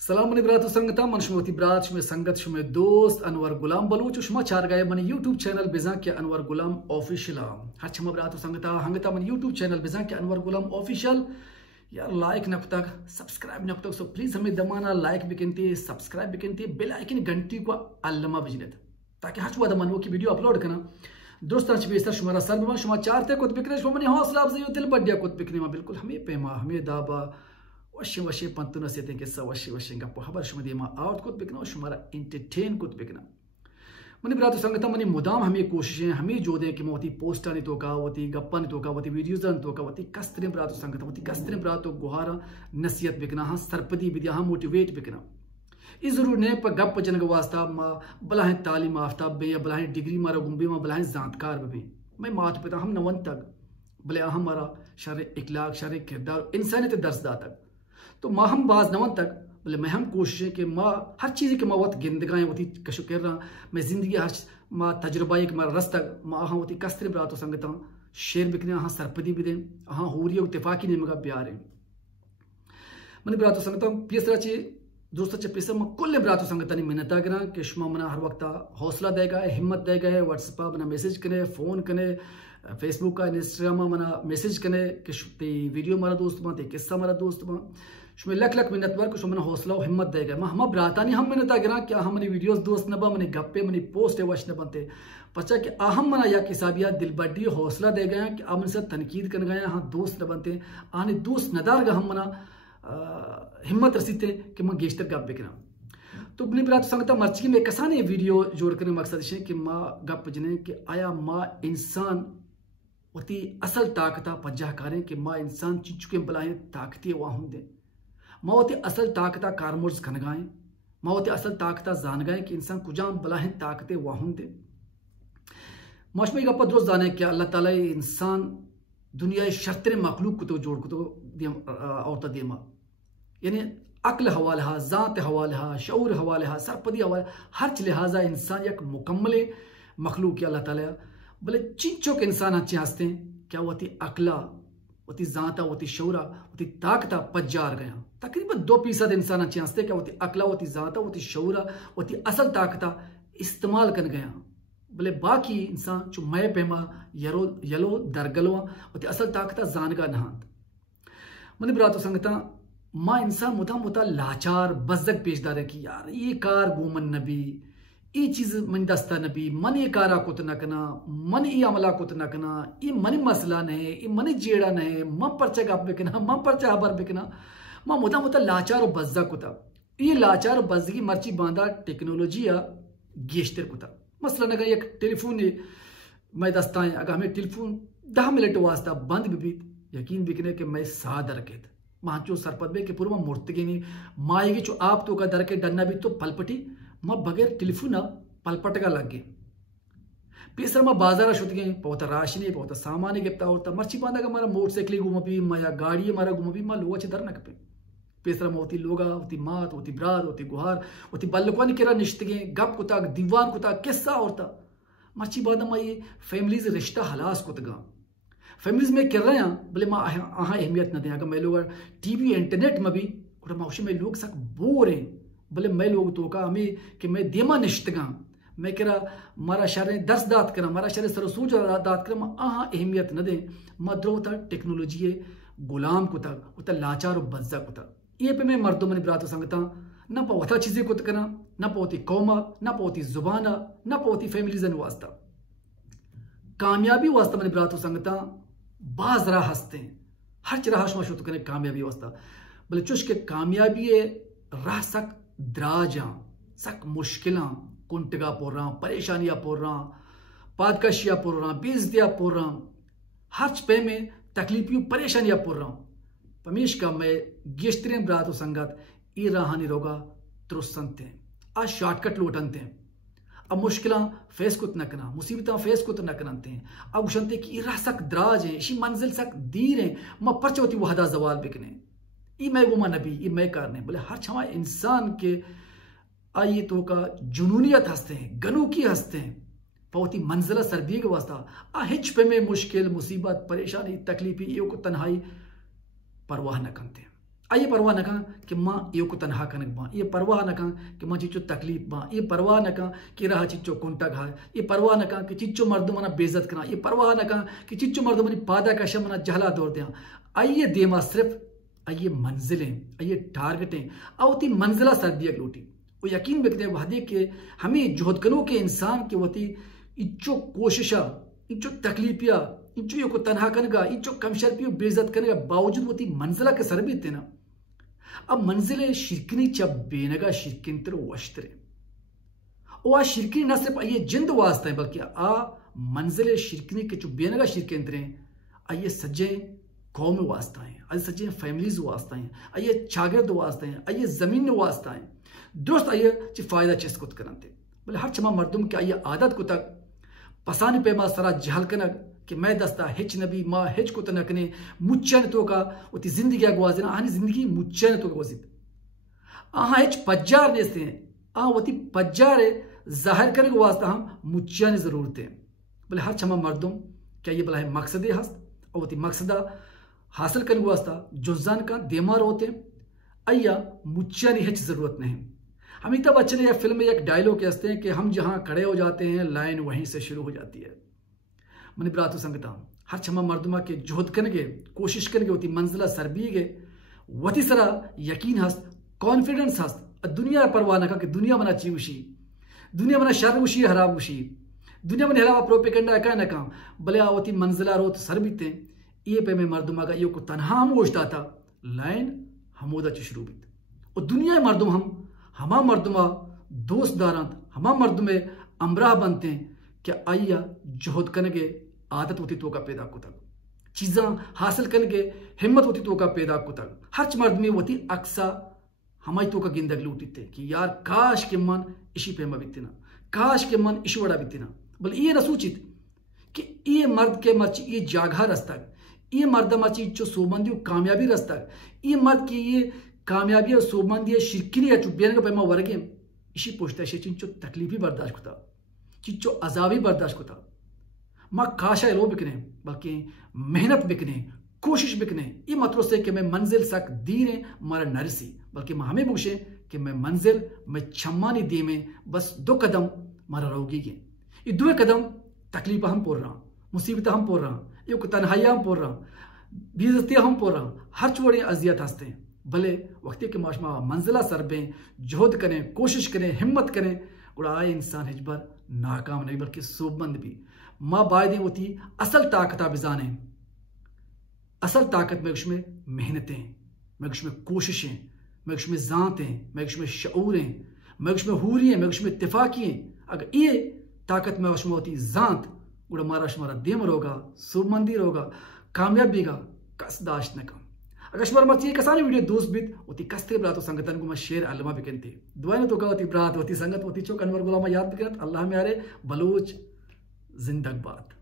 सलाम ब्रात संगता मन शुमती ब्रात शुमे संगत शुमे दोस्त अनवर गुलाम बलूच शुमा चार गए मन यूट्यूब चैनल बिजा के अनवर गुलाम ऑफिशियल हचम ब्रात संगता हंगता मन यूट्यूब चैनल बिजा के अनवर गुलाम ऑफिशियल यार लाइक नपतक सब्सक्राइब नपतक सो प्लीज हमें Damana like बिकनती subscribe बिकनती bell icon घंटी को अल्लमा बजनेत ताकि हचवा दमन वो की वीडियो अपलोड करना दोस्तों बेस्तर शुमारा सर बिमा शुमा चार थे कुत बिकने शुमा हौसला अफजाई दिल बढ़िया कुत बिकने में बिल्कुल हमें पेमा हमें दाबा वशे वशे पंतु नसीहतें के सा वशे वशे गप्पो हबर शुमदीमा आउट कुत बिकना शुमारा एंटरटेन कुत बिकना मनी ब्रात संगता मनी मुदाम हमें कोशिशें हमें जो दे कि मोती पोस्टर नहीं तो का वती गप्पा नहीं तो का वती वीडियोज नहीं तो का वती कस्तरे ब्रात संगता वती कस्तरे ब्रात तो गुहारा नसीहत बिकना हाँ सरपदी विद्या हाँ मोटिवेट बिकना इस जरूर ने पर गप जन वास्ता बलाहे तालीम आफ्ताब बे या बलाहे डिग्री मारा गुम्बे में बलाहे जानकार भी मैं मात पिता हम नवन तक भले हमारा शर इखलाक शर किरदार इंसानियत दर्सदा तक तो माँ हम बाज नवन तक बोले मैं हम कोशिशें कि माँ हर चीज़ के माँ वत गिंदगाएं होती कशु कर रहा मैं जिंदगी हर माँ तजुर्बा एक माँ रस तक माँ हाँ होती कस्तरे ब्रातो संगता शेर बिकने हाँ सरपदी भी दें हाँ हुरिया इतफाकी ने मगा प्यार है मैंने ब्रातो संगता पियसरा ची दोस्तों पिसर में कुल ब्रातो संगता ने मेहनत करा कि शुमा मना हर वक्त हौसला देगा हिम्मत देगा व्हाट्सएप मना मैसेज कने फोन कने फेसबुक का इंस्टाग्राम मना मैसेज कने कि वीडियो मारा दोस्त माँ किस्सा मारा दोस्त माँ शुमे लख लख मिनत वर्क शुमन हौसला और हिम्मत देगा हम ब्राता नहीं हम मेहनत गिरा क्या हम मनी वीडियोस दोस्त नबा मनी गप्पे मनी पोस्ट वश न बनते पचा कि अहम मना या किसाबिया दिल बड्डी हौसला दे गए कि हम से तनकीद कर गए हाँ दोस्त न बनते आने दोस्त नदार गा हम मना हिम्मत रसीते कि मैं गेस्टर गप बिकना तो अपनी ब्रात संगता मर्ची में कसाने वीडियो जोड़ करने मकसद है कि माँ गप जने कि आया माँ इंसान वती असल ताकता पज्जा करें कि माँ इंसान चिचुके बलाएं ताकती वहाँ होंगे माँ वती असल ताकता कारमुर्ज खनगाएं माँ वती असल ताकता जान गए कि इंसान कुजाम बलाएं ताकते वहाँ होंगे मौसमी गप द्रोज जाने कि अल्लाह ताला इंसान दुनिया शर्तरे मखलूक को तो जोड़ को तो औरत दियमा यानी अक्ल हवाल हा ज़ात हवाल हा शऊर हवाल हा सरपदी हवाल हर लिहाजा इंसान एक मुकम्मल मखलूक अल्लाह ताला भले चिंचो के इंसान अच्छे हंसते हैं क्या वती अकला वती ज़ाता वती शौरा वती ताकता पज्जार गया तकरीबन 2% इंसान अच्छे हंसते क्या वती अकला वती ज़ाता वती शौरा वती असल ताकता इस्तेमाल कर गया भले बाकी इंसान जो मैं पेमा यलो दरगलवा वती असल ताकता जानगा नहांत मनी ब्रातो संगता माँ इंसान मुता मुता लाचार बजक पेशदार है कि यार ये कार गोमन नबी ये चीज मन दस्ता नबी मन ये कारा कुत नकना मन ये अमला कुत नकना ये मन मसला नहीं ये मन जेड़ा नहीं म परचा गप बिकना म परचा हबर बिकना माँ मुता मुता लाचार और बज्जा कुता ये लाचार और बज्जगी मर्ची बांधा टेक्नोलॉजी या गेस्टर कुता मसला अगर एक टेलीफोन मैं दस्ताएं अगर हमें टेलीफोन 10 मिनट वास्ता बंद भी यकीन बिकने के मैं सा दरकेत माचो सरपद बे के पूर्व मूर्ति नहीं माएगी जो आप तो का दर के डरना भी तो पलपटी म बगैर टेलीफोन पलपट का लग गए पेसर में बाजार शुद्ध गए बहुत राशि नहीं बहुत सामान गिफ्ता होता मर्ची बांधा का मारा मोटरसाइकिल घूम भी या गाड़ी मारा घूम भी लोग अच्छे दर न पे पेसर में होती लोगा होती मात होती ब्रात होती गुहार होती बल्लकवानी केरा निश्तगे गप कुता दीवान कुता किस्सा होता मर्ची बांधा मा ये फैमिलीज रिश्ता हलास कुतगा फैमिलीज में कर रहे हैं बोले माँ अहाँ अहमियत न दें अगर मैं लोग टीवी इंटरनेट में भी माउशी में लोग सक बोर हैं बोले मैं लोग तो का हमें कि मैं देमा निश्तगा मैं कह रहा मारा शर दस दात करा मारा शर सरसूज दात करा मैं अहाँ अहमियत न दें मद्रो होता टेक्नोलॉजी गुलाम कुता उता लाचार और बज्जा कुता ये पे मैं मर्दों में ब्रात संगता न पौथा चीजें कुत करा न पौती कौमा न पौती जुबाना न पौती फैमिलीजन वास्ता कामयाबी वास्ता मैंने ब्रात संगता बाज राह हंसते हैं हर चराह शुरू करें कामयाबी वास्ता बोले चुश के कामयाबी राह सक द्राजा सक मुश्किल कुंटगा पोर रहा परेशानियां पोर रहा पादकशियां पोर रहा बेइज्जतियां पोर रहा हर पे में तकलीफियों परेशानियां पोर रहा पमीश का मैं गेस्त्रें ब्रातो संगत ई राहानी रोगा तुरसनते आज शॉर्टकट लोटनते हैं अब मुश्किल फेस कुत न करना मुसीबत फेस कुत न करते हैं अब उशनते कि रह सक दराज है इसी मंजिल सक दीर है माँ परचवती वहदा जवाल बिकने ई मैं गुमा नबी ई मैं कारने बोले हर छवा इंसान के आइए तो का जुनूनियत हंसते हैं गनूकी हंसते हैं पौती मंजिला सर्दी के वास्ता हिच पे में मुश्किल मुसीबत परेशानी तकलीफी ये को तन्हाई परवाह न करते हैं ये परवाह न कं कि माँ यो को तनहा कनक बा, ये परवाह न कं कि माँ चिच्चो तकलीफ बा, ये परवाह न कं कि रहा चिच्चो कुंटा घा, ये परवाह न कं कि चिच्चो मर्द मना बेइज्जत करा, ये परवाह न कं कि चिच्चो मर्द मनी पादा का शमना जहला दौड़ दिया। आइए देमा सिर्फ आइए मंजिलें, आइए टारगेटें आवती मंजिला सर्दिया लूटी वो यकीन बेकते वादे के हमें जोहदकनों के इंसान के वती इच्चो कोशिशा इच्चो तकलीफिया इच्चो यो को तनहा कनगा इच्चो कमशर पियो बेइज्जत कनगा बावजूद वती मंजिला के सर भी तेना अब मंजिले शिरकनी चब बेनगा शिरकिंतर वश्तरे ओ आ शिरकनी न सिर्फ आइए जिंद वास्ता है बल्कि आ मंजिले शिरकनी के चु बेनगा शिरकिंतरे आइए सज्जे कौम वास्ता है, आइए सज्जे फैमिलीज वास्ता है, आइए चागिर्द वास्ता है, आइए जमीन वास्ता है दोस्त आइए ची फायदा चेस कुत करते बोले हर चमा मर्दुम के आइए आदत को तक पसानी पेमा सरा जहल कनक कि मैं दस्ता हिच नबी माँ हिच को तनकने मुच्चन तो का उती जिंदगी गवाजना आनी जिंदगी मुच्चन तो गवाजित आहा हिच पज्जार देते हैं आ वती पज्जार जाहिर करने को वास्ता हम मुच्चन जरूरत है बोले हर चमा मर्दुम क्या ये बोला है मकसद हस्त और वती मकसदा हासिल करने को वास्ता जुजान का देमार होते अय्या मुच्चन हिच जरूरत नहीं। अमिताभ बच्चन या फिल्म में एक डायलॉग कहते हैं कि हम जहां खड़े हो जाते हैं लाइन वहीं से शुरू हो जाती है। मनी ब्रातु संगता हर छमा मर्दमा के जोहद करके कोशिश करके होती मंजिला सरबी गे वती सरा यकीन हस्त कॉन्फिडेंस हस्त दुनिया परवाह नका कि दुनिया बना चीवशी दुनिया बना शर्मुशी हराबुशी दुनिया में हरावा प्रोपेगेंडा का नका भले आवती मंजिला रोत सरबीते ये पे में मर्दमा का यो को तनहा हम गोश्ता था लाइन हमोदा शुरू बीत और दुनिया मर्दुम हम हमा मर्दमा दोस्त दारंत हमा मर्द में अमराह बनते हैं क्या आइया जोहद करने के आदत होती तो का पैदा को तक चीज़ा हासिल करने के हिम्मत होती तो का पैदा को तक हर मर्द में होती अक्सा हमारी तो का गिंदग लूटी थे कि यार काश के मन इसी पे बीतना काश के मन इशवड़ा बीतना बोले ये न सूचित कि ये मर्द के मर्ची ये जागा रास्ता ये मर्द मर्ची जो सोबंदी कामयाबी रास्ता ये मर्द की ये कामयाबी और सोबंदी शिरकिनी या चुब्बियन का पैमा वर्गे इसी पोस्टा से चिंचो तकलीफी बर्दाश्त होता चिंचो अजाबी बर्दाश्त होता माँ काशा लो बिकने बल्कि मेहनत बिकने कोशिश बिकने ये मतलब से कि मैं मंजिल सक दीने मारा नरसी बल्कि मैं हमें पूछे कि मैं मंजिल मैं छम्मानी दी में बस 2 कदम मारा रोगी के ये 2 कदम तकलीफ हम पोर रहा मुसीबत हम पोर रहा ये तनहाइया हम पोर रहा बेइज्जतियां हम पोर रहा हर चोड़े अजियत हंसते हैं भले वक्त के माशमा मंजिला सरबें जोहद करें कोशिश करें हिम्मत करें और आए इंसान हिजबर नाकाम नहीं बल्कि सोबमंद भी माँ बायदे होती असल ताकत बिजाने असल ताकत में उसमें मेहनतें मैं उसमें कोशिशें मैं उसमें ज़ातें मैं उसमें शऊरें मैं उसमें हूरियें मैं उसमें इत्तेफाकियें अगर ये ताकत में उसमें होती ज़ात गुड़ा मारा देम रोगा सोबमंदी रोगा कामयाबी का कसदाश्त न कम अगर शमर मर्ची कसानी वीडियो दोस्त बित होती कस्ते ब्रातो संगतन को मैं शेयर अलमा बिकनती दुआएं तो का होती ब्रात होती संगत होती चौक अनवर गुलामा याद बिकनत अल्लाह में आरे बलूच जिंदगबाद।